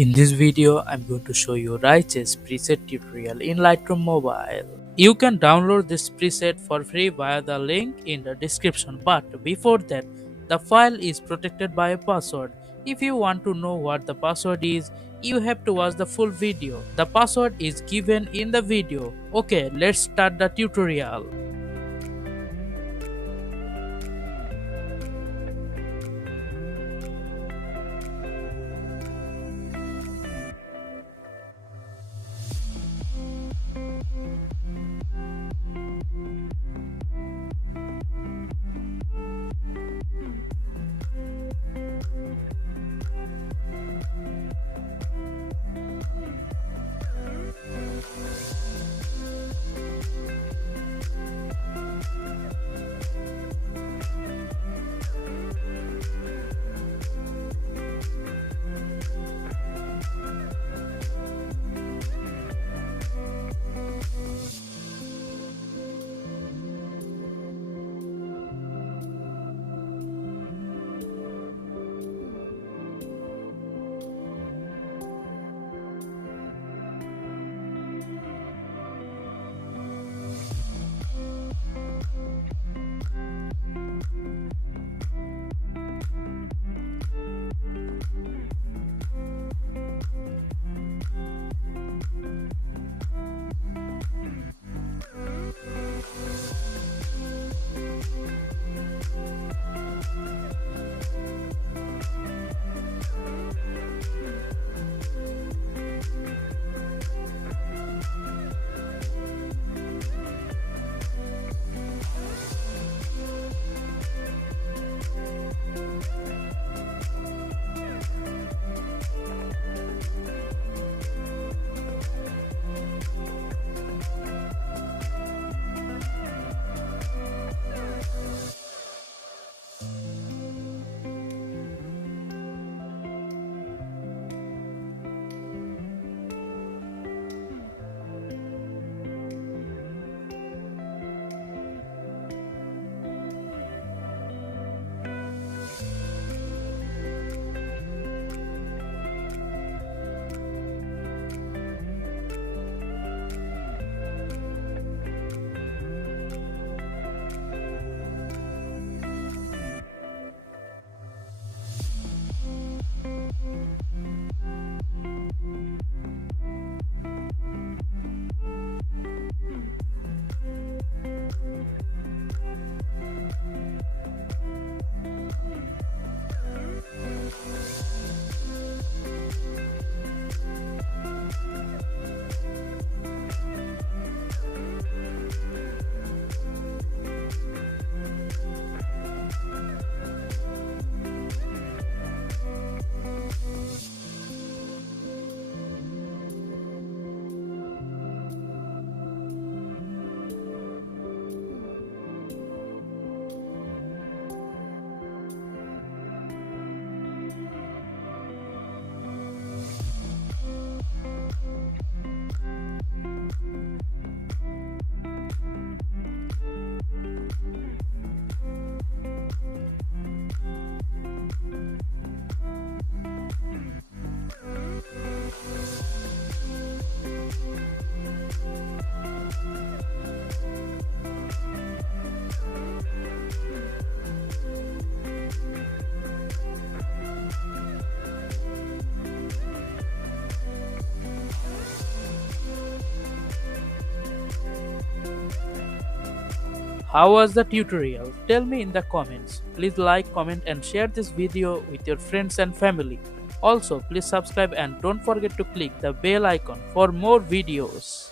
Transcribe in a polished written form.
In this video, I'm going to show you Righteous preset tutorial in Lightroom Mobile. You can download this preset for free via the link in the description, but before that, the file is protected by a password. If you want to know what the password is, you have to watch the full video. The password is given in the video. Okay, let's start the tutorial. How was the tutorial? Tell me in the comments. Please like, comment and share this video with your friends and family. Also, please subscribe and don't forget to click the bell icon for more videos.